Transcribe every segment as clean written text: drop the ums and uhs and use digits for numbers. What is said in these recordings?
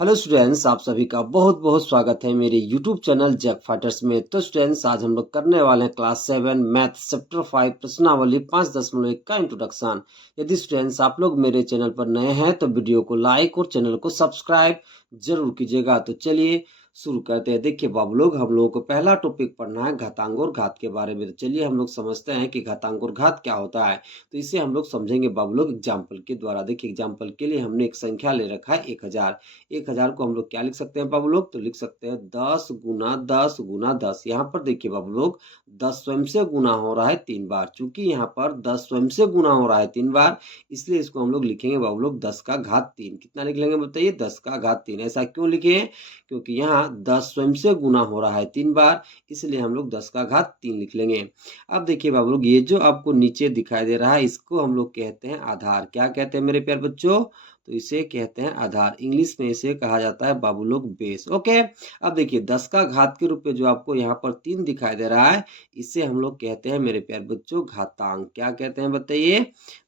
Hello students, आप सभी का बहुत बहुत स्वागत है मेरे यूट्यूब चैनल जैक फाइटर्स में। तो स्टूडेंट्स, आज हम लोग करने वाले हैं क्लास 7 मैथ चैप्टर 5 प्रश्नावली 5.1 का इंट्रोडक्शन। यदि स्टूडेंट्स आप लोग मेरे चैनल पर नए हैं तो वीडियो को लाइक और चैनल को सब्सक्राइब जरूर कीजिएगा। तो चलिए शुरू करते हैं। देखिए बाबू लोग, हम लोगों को पहला टॉपिक पढ़ना है घातांक और घात के बारे में। तो चलिए हम लोग समझते हैं कि घातांक और घात क्या होता है। तो इसे हम लोग समझेंगे बाबू लोग एग्जाम्पल के द्वारा। देखिए एग्जाम्पल के लिए हमने एक संख्या ले रखा है 1000। 1000 को हम लोग क्या लिख सकते हैं बाबू लोग? तो लिख सकते हैं 10 गुना 10 गुना 10। यहाँ पर देखिए बाबू लोग, 10 स्वयं से गुना हो रहा है 3 बार। चूंकि यहाँ पर 10 स्वयं से गुना हो रहा है 3 बार, इसलिए इसको हम लोग लिखेंगे बाबू लोग 10 का घात 3। कितना लिख लेंगे बताइए? 10 का घात 3। ऐसा क्यों लिखे? क्योंकि यहाँ 10 स्वयं से गुना हो रहा है 3 बार, इसलिए हम लोग 10 का घात 3 लिख लेंगे। अब देखिए बाबू लोग, ये जो आपको नीचे दिखाई दे रहा है इसको हम लोग कहते हैं आधार। क्या कहते हैं मेरे प्यारे बच्चों? तो इसे कहते हैं आधार। इंग्लिश में इसे कहा जाता है बाबू लोग बेस। ओके, अब देखिए 10 का घात के रूप में जो आपको यहाँ पर 3 दिखाई दे रहा है, इसे हम लोग कहते हैं मेरे प्यारे बच्चों घातांक। क्या कहते हैं बताइए?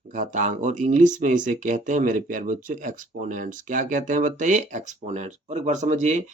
घातांक। और इंग्लिश में इसे कहते हैं मेरे प्यारे बच्चों एक्सपोनेंट्स। क्या कहते हैं बताइए? एक्सपोनेंट्स। और एक बार समझिए,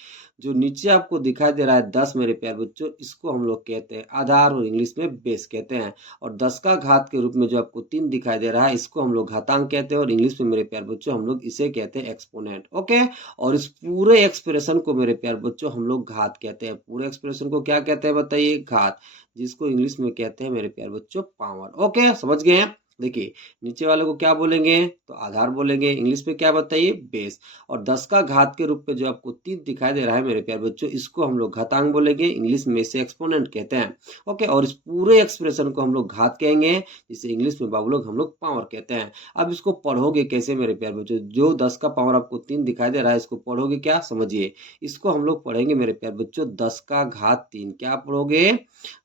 जो नीचे आपको दिखाई दे रहा है 10 मेरे प्यारे बच्चों, इसको हम लोग कहते हैं आधार और इंग्लिश में बेस कहते हैं। और 10 का घात के रूप में जो आपको 3 दिखाई दे रहा है, इसको हम लोग घातांक कहते हैं और इंग्लिश में मेरे प्यारे बच्चों हम लोग इसे कहते हैं एक्सपोनेंट। ओके, और इस पूरे एक्सप्रेशन को मेरे प्यारे बच्चों हम लोग घात कहते हैं। पूरे एक्सप्रेशन को क्या कहते हैं बताइए? घात, जिसको इंग्लिश में कहते हैं मेरे प्यारे बच्चों पावर। ओके, समझ गए हैं? देखिए नीचे वाले को क्या बोलेंगे? तो आधार बोलेंगे। इंग्लिश में क्या बताइए? बेस। और 10 का घात के रूप में जो आपको 3 दिखाई दे रहा है मेरे प्यारे बच्चों, इसको हम लोग घातांक बोलेंगे। इंग्लिश में इसे एक्सपोनेंट कहते हैं। ओके, और इस पूरे एक्सप्रेशन को हम लोग घात कहेंगे, जिसे इंग्लिश में बाबू लोग हम लोग पावर कहते हैं। अब इसको पढ़ोगे कैसे मेरे प्यारे बच्चों? जो 10 का पावर आपको 3 दिखाई दे रहा है, इसको पढ़ोगे क्या? समझिए, इसको हम लोग पढ़ेंगे मेरे प्यारे बच्चों 10 का घात 3। क्या पढ़ोगे?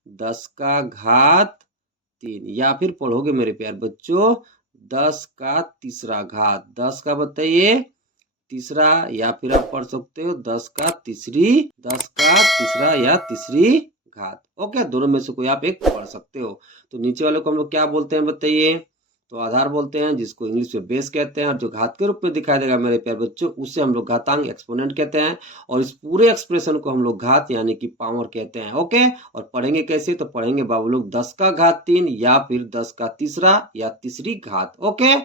10 का घात 3। या फिर पढ़ोगे मेरे प्यारे बच्चों 10 का तीसरा घात। 10 का बताइए तीसरा, या फिर आप पढ़ सकते हो 10 का तीसरी, 10 का तीसरा या तीसरी घात। ओके, दोनों में से कोई आप एक पढ़ सकते हो। तो नीचे वाले को हम लोग क्या बोलते हैं बताइए? तो आधार बोलते हैं, जिसको इंग्लिश में बेस कहते हैं। और जो घात के रूप में दिखाई देगा मेरे प्यारे बच्चों, उसे हम लोग घातांक एक्सपोनेंट कहते हैं। और इस पूरे एक्सप्रेशन को हम लोग घात यानी कि पावर कहते हैं। ओके, और पढ़ेंगे कैसे? तो पढ़ेंगे बाबू लोग 10 का घात 3 या फिर 10 का तीसरा या तीसरी घात। ओके,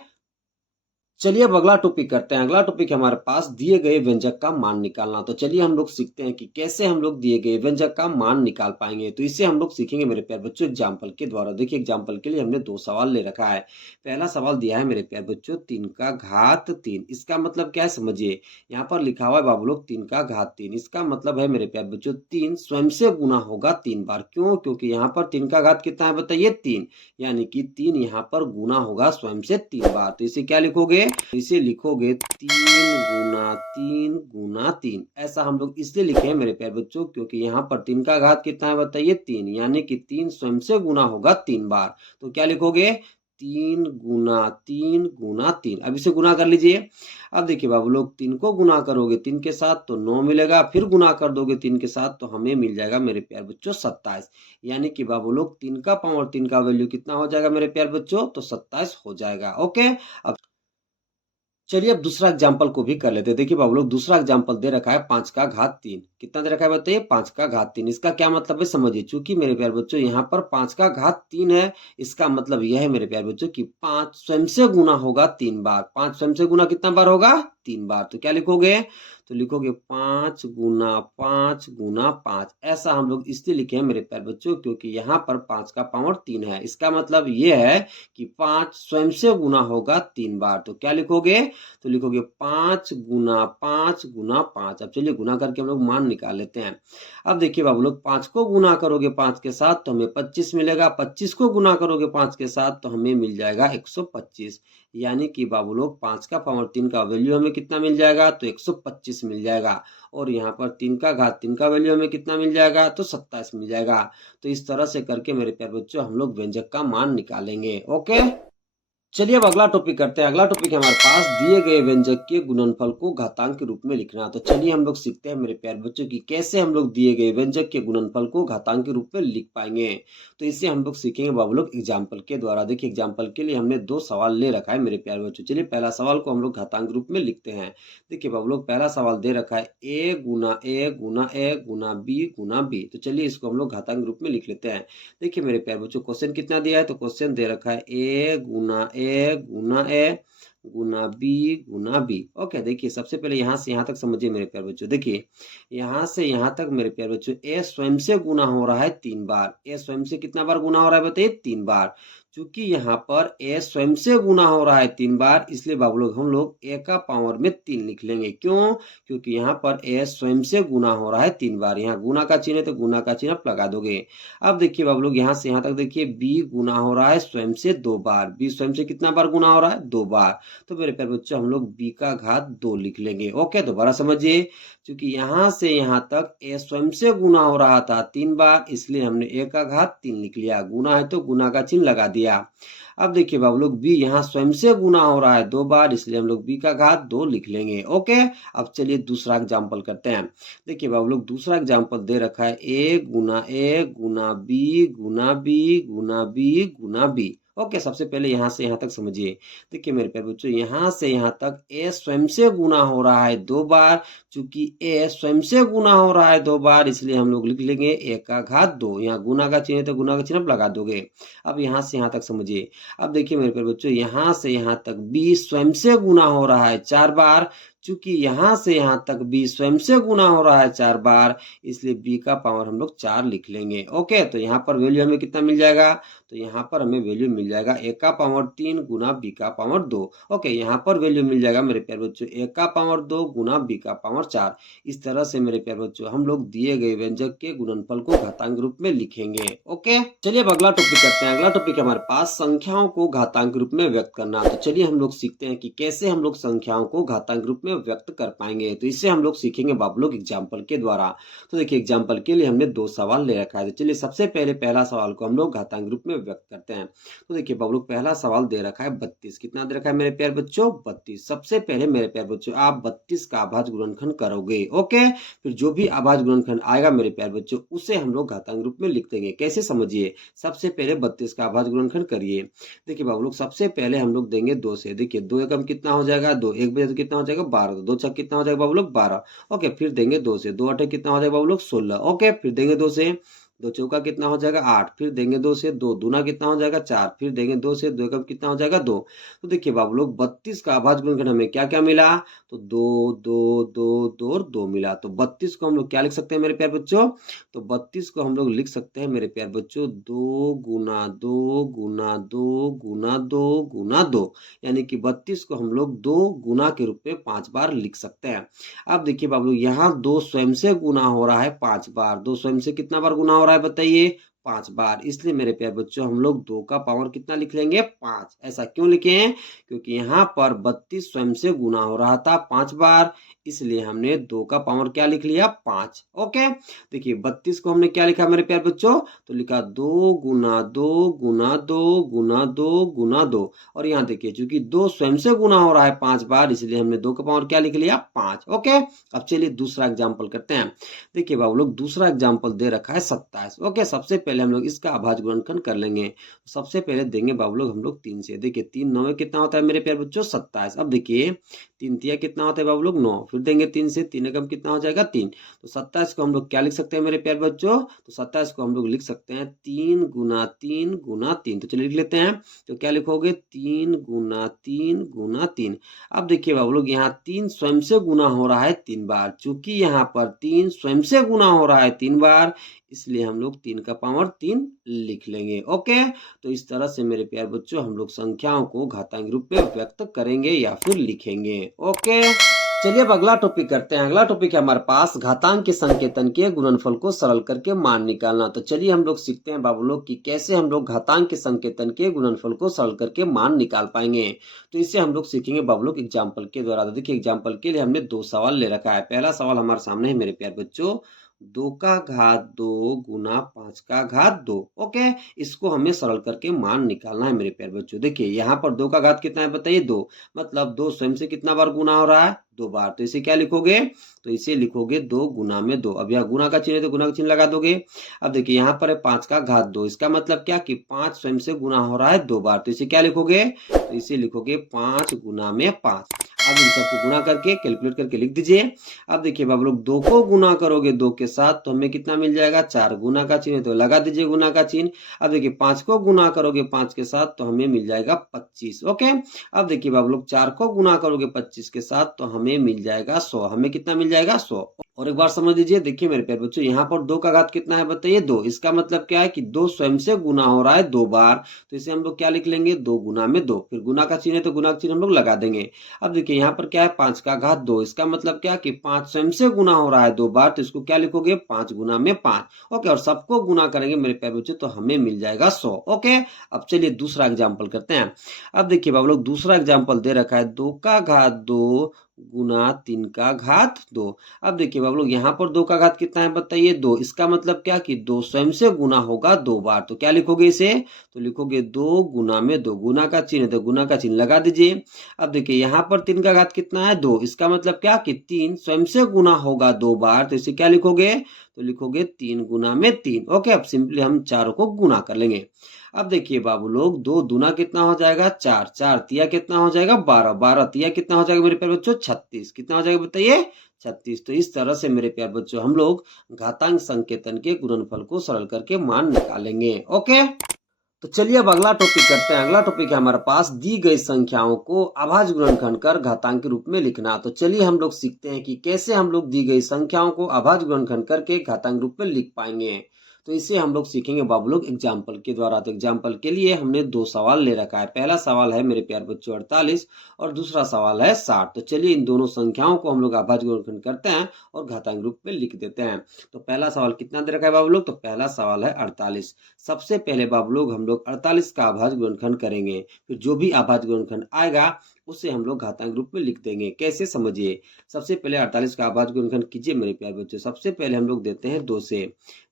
चलिए अब अगला टॉपिक करते हैं। अगला टॉपिक हमारे पास दिए गए व्यंजक का मान निकालना। तो चलिए हम लोग सीखते हैं कि कैसे हम लोग दिए गए व्यंजक का मान निकाल पाएंगे। तो इसे हम लोग सीखेंगे मेरे प्यारे बच्चों एग्जाम्पल के द्वारा। देखिए एग्जाम्पल के लिए हमने 2 सवाल ले रखा है। पहला सवाल दिया है मेरे प्यारे बच्चों 3 का घात 3। इसका मतलब क्या है समझिए। यहाँ पर लिखा हुआ है बाबू लोग 3 का घात 3। इसका मतलब है मेरे प्यारे बच्चों 3 स्वयं से गुना होगा 3 बार। क्यों? क्योंकि यहाँ पर 3 का घात कितना है बताइए? 3। यानी कि 3 यहाँ पर गुना होगा स्वयं से 3 बार। तो इसे क्या लिखोगे? इसे लिखोगे 3 गुना 3 गुना 3। ऐसा हम लोग इसलिए लिखे हैं मेरे प्यारे बच्चों, क्योंकि यहाँ पर 3 का घात कितना है बताइए? 3। यानी कि 3 स्वयं से गुना होगा 3 बार। तो क्या लिखोगे? 3 गुना 3 गुना 3। अब इसे गुना कर लीजिए। अब देखिए बाबू लोग, 3 को गुना करोगे 3 के साथ तो 9 मिलेगा, फिर गुना कर दोगे 3 के साथ तो हमें मिल जाएगा मेरे प्यारे बच्चों 27। यानी कि बाबू लोग 3 का पावर 3 का वैल्यू कितना हो जाएगा मेरे प्यारे बच्चों? तो 27 हो जाएगा। ओके, अब चलिए अब दूसरा एग्जाम्पल को भी कर लेते हैं। देखिए बाबू लोग, दूसरा एग्जाम्पल दे रखा है 5 का घात 3। कितना दे रखा है बताइए? 5 का घात 3। इसका क्या मतलब है समझिए। चूंकि मेरे प्यारे बच्चों यहाँ पर 5 का घात 3 है, इसका मतलब यह है मेरे प्यारे बच्चों कि 5 स्वयं से गुना होगा 3 बार। 5 स्वयं से गुना कितना बार होगा? 3 बार। तो क्या लिखोगे? तो लिखोगे 5 गुना 5 गुना 5। ऐसा हम लोग इसलिए लिखे हैं मेरे प्यारे बच्चों, क्योंकि यहाँ पर 5 का पावर 3 है। इसका मतलब ये है कि 5 स्वयं से गुना होगा 3 बार। तो क्या लिखोगे? तो लिखोगे 5 गुना 5 गुना 5। अब चलिए गुना करके हम लोग मान निकाल लेते हैं। अब देखिए बाबू लोग, 5 को गुना करोगे 5 के साथ तो हमें 25 मिलेगा। 25 को गुना करोगे 5 के साथ तो हमें मिल जाएगा 125। यानी कि बाबू लोग 5 का पावर 3 का वैल्यू हमें कितना मिल जाएगा? तो 125 मिल जाएगा। और यहाँ पर 3 का घात 3 का वैल्यू हमें कितना मिल जाएगा? तो 27 मिल जाएगा। तो इस तरह से करके मेरे प्यारे बच्चों हम लोग व्यंजक का मान निकालेंगे। ओके, चलिए अब अगला टॉपिक करते हैं। अगला टॉपिक है हमारे पास दिए गए व्यंजक के गुणनफल को घातांक के रूप में लिखना। तो चलिए हम लोग सीखते हैं मेरे प्यारे बच्चों की कैसे हम लोग दिए गए व्यंजक के गुणनफल को घातांक के रूप में लिख पाएंगे। तो इससे हम लोग सीखेंगे बाबू लोग एग्जाम्पल के द्वारा। देखिए एग्जाम्पल के लिए हमने 2 सवाल ले रखा है मेरे प्यारे बच्चों। चलिए पहला सवाल को हम लोग घातांक रूप में लिखते हैं। देखिए बाबू लोग पहला सवाल दे रखा है ए गुना ए गुना ए गुना बी गुना बी। तो चलिए इसको हम लोग घातांक रूप में लिख लेते हैं। देखिए मेरे प्यारे बच्चों क्वेश्चन कितना दिया है, तो क्वेश्चन दे रखा है ए गुना ए गुना बी। ओके देखिए सबसे पहले यहाँ से यहाँ तक समझिए मेरे प्यारे बच्चों। देखिए यहाँ से यहाँ तक मेरे प्यारे बच्चों ए स्वयं से गुना हो रहा है 3 बार। ए स्वयं से कितना बार गुना हो रहा है बताइए, 3 बार। चूंकि यहाँ पर ए स्वयं से गुना हो रहा है 3 बार, इसलिए बाबू लोग हम लोग ए का पावर में 3 लिख लेंगे। क्यों? क्योंकि यहाँ पर ए स्वयं से गुना हो रहा है 3 बार। यहाँ गुना का चिन्ह है तो गुना का चिन्ह आप लगा दोगे। अब देखिए बाबू लोग यहाँ से यहाँ तक देखिए बी गुना हो रहा है स्वयं से 2 बार। बी स्वयं से कितना बार गुना हो रहा है, 2 बार। तो मेरे प्यारे बच्चों हम लोग बी का घात 2 लिख लेंगे। ओके दोबारा समझिए, क्योंकि यहाँ से यहाँ तक ए स्वयं से गुना हो रहा था 3 बार, इसलिए हमने ए का घात 3 लिख लिया। गुना है तो गुना का चिन्ह लगा दिया। अब देखिए बाबू लोग बी यहाँ स्वयं से गुना हो रहा है 2 बार, इसलिए हम लोग बी का घात 2 लिख लेंगे। ओके अब चलिए दूसरा एग्जाम्पल करते हैं। देखिए बाबू लोग दूसरा एग्जाम्पल दे रखा है ए गुना बी गुना बी गुना बी गुना बी। ओके सबसे पहले यहाँ से यहाँ तक समझिए। देखिए मेरे प्यारे बच्चों यहाँ से यहाँ तक ए स्वयं से गुना हो रहा है 2 बार। चूंकि ए स्वयं से गुना हो रहा है 2 बार, इसलिए हम लोग लिख लेंगे ए का घात 2। यहाँ गुना का चिन्ह है तो गुना का चिन्ह आप लगा दोगे। अब यहाँ से यहाँ तक समझिए। अब देखिए मेरे प्यारे बच्चों यहाँ से यहाँ तक बी स्वयं से गुना हो रहा है 4 बार। चूंकि यहाँ से यहाँ तक बी स्वयं से गुना हो रहा है 4 बार, इसलिए बी का पावर हम लोग 4 लिख लेंगे। ओके तो यहाँ पर वैल्यू हमें कितना मिल जाएगा, तो यहाँ पर हमें वैल्यू मिल जाएगा ए का पावर 3 गुना बी का पावर 2। ओके यहाँ पर वैल्यू मिल जाएगा मेरे प्यारे बच्चों ए का पावर 2 गुना बी का पावर 4। इस तरह से मेरे प्यारे बच्चों हम लोग दिए गए व्यंजक के गुणनफल को घातांक रूप में लिखेंगे। ओके चलिए अब अगला टॉपिक करते हैं। अगला टॉपिक हमारे पास संख्याओं को घातांक रूप में व्यक्त करना। तो चलिए हम लोग सीखते हैं कि कैसे हम लोग संख्याओं को घातांक रूप में व्यक्त कर पाएंगे। तो इससे हम लोग सीखेंगे बाबू लोग एग्जाम्पल के द्वारा। तो देखिए एग्जाम्पल के लिए हमने 2 सवाल ले रखा है। तो चलिए सबसे पहले पहला सवाल को हम लोग घातांक रूप में व्यक्त करते हैं। तो देखिए बाबू लोग पहला सवाल दे रखा है 32। कितना दे रखा है मेरे प्यारे बच्चों, 32। सबसे पहले मेरे प्यारे बच्चों आप 32 का अभाज्य गुणनखंड करोगे। ओके फिर जो भी अभाज्य गुणनखंड आएगा मेरे प्यारे बच्चों उसे हम लोग घातांक रूप में लिख देंगे। कैसे समझिए, सबसे पहले 32 का अभाज्य गुणनखंड करिए। देखिए बाबू लोग सबसे पहले हम लोग देंगे 2 से। देखिए 2 एकम कितना हो जाएगा, 2 एक बजे तो कितना हो जाएगा 12। 2 छक कितना हो जाएगा बाबू लोग 12। ओके फिर देंगे 2 से। 2 अठे कितना हो जाएगा बाबू लोग 16। ओके फिर देंगे 2 से। 2 चौका कितना हो जाएगा 8। फिर देंगे 2 से। 2 दूना कितना हो जाएगा 4। फिर देंगे 2 से। 2 एकम कितना हो जाएगा 2। तो देखिए बाबू लोग 32 का अभाज्य गुणनखंड हमें क्या क्या मिला, तो 2 2 2 2 और 2 मिला। तो 32 को हम लोग क्या लिख सकते हैं मेरे प्यारे बच्चों, तो 32 को हम लोग लिख सकते हैं मेरे प्यारे बच्चों 2 गुना 2 गुना 2 गुना 2 गुना 2। यानी कि 32 को हम लोग 2 गुना के रूप में 5 बार लिख सकते हैं। अब देखिए बाबू लोग यहाँ 2 स्वयं से गुना हो रहा है 5 बार। 2 स्वयं से कितना बार गुना हो रहा है बताइए, 5 बार। इसलिए मेरे प्यारे बच्चों हम लोग 2 का पावर कितना लिख लेंगे 5। ऐसा क्यों लिखे हैं, क्योंकि यहाँ पर 32 स्वयं से गुना हो रहा था 5 बार, इसलिए हमने 2 का पावर क्या लिख लिया 5। ओके देखिए 32 को हमने क्या लिखा मेरे प्यारे बच्चों, तो लिखा 2 गुना 2 गुना 2 गुना 2 गुना 2। और यहाँ देखिए चूंकि 2 स्वयं से गुना हो रहा है 5 बार, इसलिए हमने 2 का पावर क्या लिख लिया 5। ओके अब चलिए दूसरा एग्जाम्पल करते हैं। देखिए बाबू लोग दूसरा एग्जाम्पल दे रखा है 27। ओके सबसे पहले हम लोग इसका अभाज्य गुणनखंड कर लेंगे। सबसे पहले देंगे बाबू लोग हम लोग 3 से। देखिए 3 9 कितना होता है मेरे प्यारे बच्चों 27। अब देखिए 3 तिया कितना होता है बाबू लोग 9। फिर देंगे 3 से। 3 एकम कितना हो जाएगा 3। तो 27 को हम लोग क्या लिख सकते हैं मेरे प्यारे बच्चों, तो 27 को हम लोग लिख सकते हैं 3 गुना 3 गुना 3। तो चलिए लिख लेते हैं। तो क्या लिखोगे 3 गुना 3 गुना 3। अब देखिए बाबू लोग यहाँ 3 स्वयं से गुना हो रहा है 3 बार। चूंकि यहाँ पर 3 स्वयं से गुना हो रहा है 3 बार, इसलिए हम लोग 3 का पावर 3 लिख लेंगे। ओके तो इस तरह से मेरे प्यारे बच्चों हम लोग संख्याओं को घातांक रूप में व्यक्त करेंगे या फिर लिखेंगे। ओके चलिए अब अगला टॉपिक करते हैं। अगला टॉपिक है हमारे पास घातांक के संकेतन के गुणनफल को सरल करके मान निकालना। तो चलिए हम लोग सीखते हैं बाबू लोग कि कैसे हम लोग घातांक के संकेतन के गुणनफल को सरल करके मान निकाल पाएंगे। तो इससे हम लोग सीखेंगे बाबू लोग एग्जाम्पल के द्वारा। तो देखिए एग्जाम्पल के लिए हमने 2 सवाल ले रखा है। पहला सवाल हमारे सामने है मेरे प्यारे बच्चों 2 का घात 2 गुना 5 का घात 2। ओके, इसको हमें सरल करके मान निकालना है मेरे प्यारे बच्चों। देखिए यहाँ पर 2 का घात कितना है बताइए 2, मतलब 2 स्वयं से कितना बार गुना हो रहा है 2 बार, तो इसे क्या लिखोगे, तो इसे लिखोगे 2 गुना में 2। अब यहाँ गुना का चिन्ह है तो गुना का चिन्ह लगा दोगे। अब देखिए यहाँ पर है 5 का घात 2, इसका मतलब क्या कि 5 स्वयं से गुना हो रहा है 2 बार, तो इसे क्या लिखोगे, तो इसे लिखोगे 5 गुना में 5। अब इन सबको गुना करके कैलकुलेट करके लिख दीजिए। अब देखिए बाबू लोग 2 को गुना करोगे 2 के साथ तो हमें कितना मिल जाएगा 4, गुना का चिन्ह है तो लगा दीजिए गुना का चिन्ह। अब देखिए 5 को गुना करोगे 5 के साथ तो हमें मिल जाएगा 25। ओके, अब देखिए बाबू लोग 4 को गुना करोगे 25 के साथ तो हमें मिल जाएगा 100। हमें कितना मिल जाएगा 100। और एक बार समझ लीजिए, देखिए मेरे प्यारे बच्चों यहाँ पर 2 का घात कितना है बताइए 2, इसका मतलब क्या है कि 2 स्वयं से गुना हो रहा है 2 बार, तो इसे हम लोग क्या लिख लेंगे 2 गुना में 2। फिर गुना का चिन्ह है तो गुना का चिन्ह हम लोग लगा देंगे। अब देखिए यहाँ पर क्या है 5 का घात 2, इसका मतलब क्या कि 5 स्वयं से गुना हो रहा है 2 बार, तो इसको क्या लिखोगे 5 गुना में 5। ओके, और सबको गुना करेंगे मेरे प्यारे बच्चों तो हमें मिल जाएगा 100। ओके, अब चलिए दूसरा एग्जाम्पल करते हैं। अब देखिए बाबू लोग दूसरा एग्जाम्पल दे रखा है 2 का घात 2 गुना 3 का घात 2। अब देखिए बाबू लोग यहाँ पर 2 का घात कितना है बताइए 2, इसका मतलब क्या कि 2 स्वयं से गुना होगा 2 बार, तो क्या लिखोगे इसे, तो लिखोगे 2 गुना में 2। गुना का चिन्ह है तो गुना का चिन्ह लगा दीजिए। अब देखिए यहाँ पर 3 का घात कितना है 2, इसका मतलब क्या कि 3 स्वयं से गुना होगा 2 बार, तो इसे क्या लिखोगे, तो लिखोगे 3 गुना में 3। ओके, अब सिंपली हम चारों को गुना कर लेंगे। अब देखिए बाबू लोग 2 दूना कितना हो जाएगा 4, 4 तिया कितना हो जाएगा 12, 12 तिया कितना हो जाएगा मेरे प्यारे बच्चों 36, कितना हो जाएगा बताइए 36। तो इस तरह से मेरे प्यारे बच्चों हम लोग घातांक संकेतन के गुणनफल को सरल करके मान निकालेंगे। ओके, तो चलिए अब अगला टॉपिक करते हैं। अगला टॉपिक है हमारे पास दी गई संख्याओं को अभाज्य गुणनखंड कर घातांक के रूप में लिखना। तो चलिए हम लोग सीखते हैं कि कैसे हम लोग दी गई संख्याओं को अभाज्य गुणनखंड करके घातांक रूप में लिख पाएंगे। तो इसे हम लोग सीखेंगे बाबू लोग एग्जाम्पल के द्वारा। तो एग्जाम्पल के लिए हमने 2 सवाल ले रखा है। पहला सवाल है मेरे प्यारे बच्चों 48 और दूसरा सवाल है 60। तो चलिए इन दोनों संख्याओं को हम लोग अभाज्य गुणनखंड करते हैं और घातांक रूप में लिख देते हैं। तो पहला सवाल कितना दे रखा है बाबू लोग, तो पहला सवाल है 48। सबसे पहले बाबू लोग हम लोग 48 का अभाज्य गुणनखंड करेंगे, फिर जो भी अभाज्य गुणनखंड आएगा उसे हम लोग घातांक रूप में लिख देंगे। कैसे समझिए, सबसे पहले 48 का अभाज्य गुणनखंड कीजिए मेरे प्यारे बच्चों। सबसे पहले हम लोग देते हैं 2 से।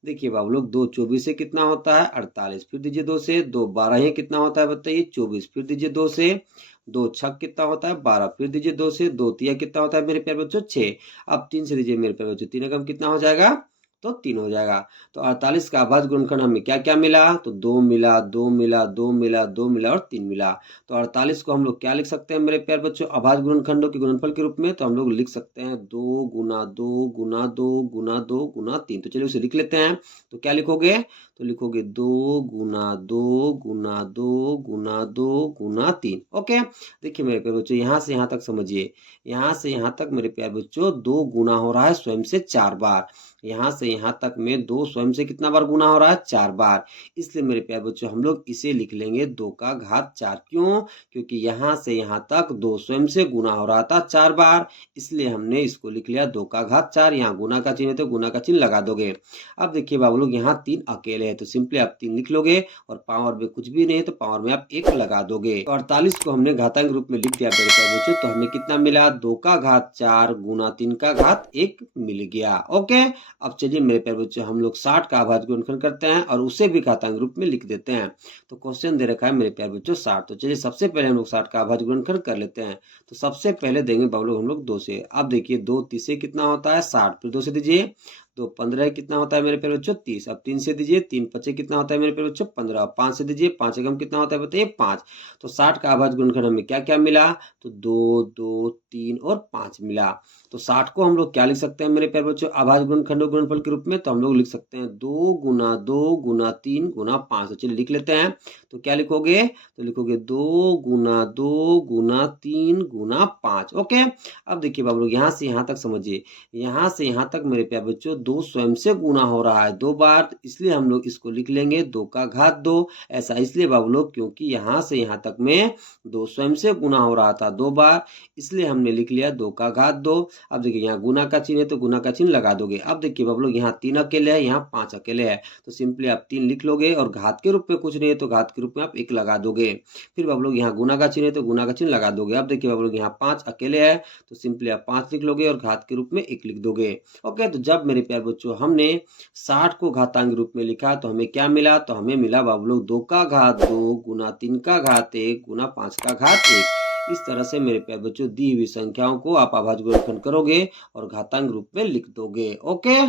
देखिए बाबू लोग 2 24 से कितना होता है 48, फिर दीजिए 2 से। 2 12 ही कितना होता है बताइए 24, फिर दीजिए 2 से। 2 छक कितना होता है 12, फिर दीजिए 2 से। 2 तिया कितना होता है मेरे प्यारे बच्चों 6। अब 3 से दीजिए मेरे प्यारे बच्चों, 3 एकम कितना हो जाएगा, तो 3 हो जाएगा। तो 48 का अभाज्य गुणनखंड हमें क्या क्या मिला, तो 2 मिला, 2 मिला, 2 मिला, 2 मिला और 3 मिला। तो 48 को हम लोग क्या लिख सकते हैं मेरे प्यारे बच्चों अभाज्य गुणनखंडों के गुणनफल के रूप में, तो हम लोग लिख सकते हैं 2 गुना 2 गुना 2 गुना 2 गुना 3। तो चलिए उसे लिख लेते हैं। तो क्या लिखोगे, तो लिखोगे 2 गुना 2 गुना 2 गुना 2 गुना 3। ओके, देखिए मेरे प्यारे बच्चों यहाँ से यहाँ तक समझिए, यहाँ से यहाँ तक मेरे प्यारे बच्चों 2 गुना हो रहा है स्वयं से 4 बार, यहाँ से यहाँ तक में 2 स्वयं से कितना बार गुना हो रहा है 4 बार। इसलिए मेरे प्यारे बच्चों हम लोग इसे लिख लेंगे 2 का घात 4। क्यों, क्योंकि यहाँ से यहाँ तक 2 स्वयं से गुना हो रहा था 4 बार, इसलिए हमने इसको लिख लिया 2 का घात 4। यहाँ गुना का चिन्ह है तो गुना का चिन्ह लगा दोगे। अब देखिए बाबू लोग यहाँ 3 अकेले है तो सिंपली आप 3 लिख लोगे और पावर में कुछ भी नहीं है तो पावर में आप 1 लगा दोगे। तो 48 को हमने घातांक रूप में लिख दिया मेरे प्यारे बच्चों, तो हमें कितना मिला 2 का घात 4 गुना 3 का घात 1 मिल गया। ओके, अब चलिए मेरे प्यारे बच्चों हम लोग 60 का अभाज्य गुणनखंड करते हैं और उसे भी घातांक रूप में लिख देते हैं। तो क्वेश्चन दे रखा है मेरे प्यारे बच्चों 60। तो चलिए सबसे पहले हम लोग 60 का अभाज्य गुणनखंड कर लेते हैं। तो सबसे पहले देंगे बाबू लोग हम लोग 2 से। अब देखिए 2 तीसे कितना होता है 60, फिर 2 से दीजिए। 2 15 कितना होता है मेरे प्यारे बच्चों 30। अब 3 से दीजिए, 3 पचे कितना होता है मेरे प्यारे बच्चों 15। 5 से दीजिए, 5 एकम कितना होता है बताइए 5। तो 60 का अभाज्य गुणनखंड हमें क्या क्या मिला, तो 2 2 3 और 5 मिला। तो 60 को हम लोग क्या लिख सकते हैं मेरे प्यारे बच्चों अभाज्य गुणनखंड गुणनफल के रूप में, तो हम लोग लिख सकते हैं 2 गुना 2 गुना 3 गुना 5। तो चलिए लिख लेते हैं। तो क्या लिखोगे, तो लिखोगे 2 गुना 2 गुना 3 गुना 5। ओके, अब देखिए बाबू लोग यहाँ से यहाँ तक समझिए, यहाँ से यहाँ तक मेरे प्यारे बच्चों 2 स्वयं से गुना हो रहा है 2 बार, इसलिए हम लोग इसको लिख लेंगे 2 का घात 2। ऐसा इसलिए बाबू लोग क्योंकि यहाँ से यहाँ तक में 2 स्वयं से गुना हो रहा था 2 बार, इसलिए हमने लिख लिया 2 का घात 2। अब देखिए यहाँ गुना का चिन्ह है तो गुना का चिन्ह लगा दोगे। अब देखिए बाबू लोग यहाँ 3 अकेले है, यहाँ 5 अकेले है, तो सिंपली आप 3 लिख लोगे और घात के रूप में कुछ नहीं है तो घात के रूप में आप 1 लगा दोगे। फिर बाबू लोग यहाँ गुना का चिन्ह है तो गुना का चिन्ह लगा दोगे। अब देखिए बाबू लोग यहाँ 5 अकेले है तो सिंपली आप 5 लिख लोगे और घात के रूप में 1 लिख दोगे। ओके, तो जब मेरे प्यारे बच्चों हमने 60 को घातांक रूप में लिखा तो हमें क्या मिला, तो हमें मिला बाबू लोग 2 का घात 2 गुना 3 का घात 1 गुना 5 का घात 1। इस तरह से मेरे प्यारे बच्चों दी हुई संख्याओं को आप अभाज्य गुणनखंड करोगे और घातांक रूप में लिख दोगे। ओके।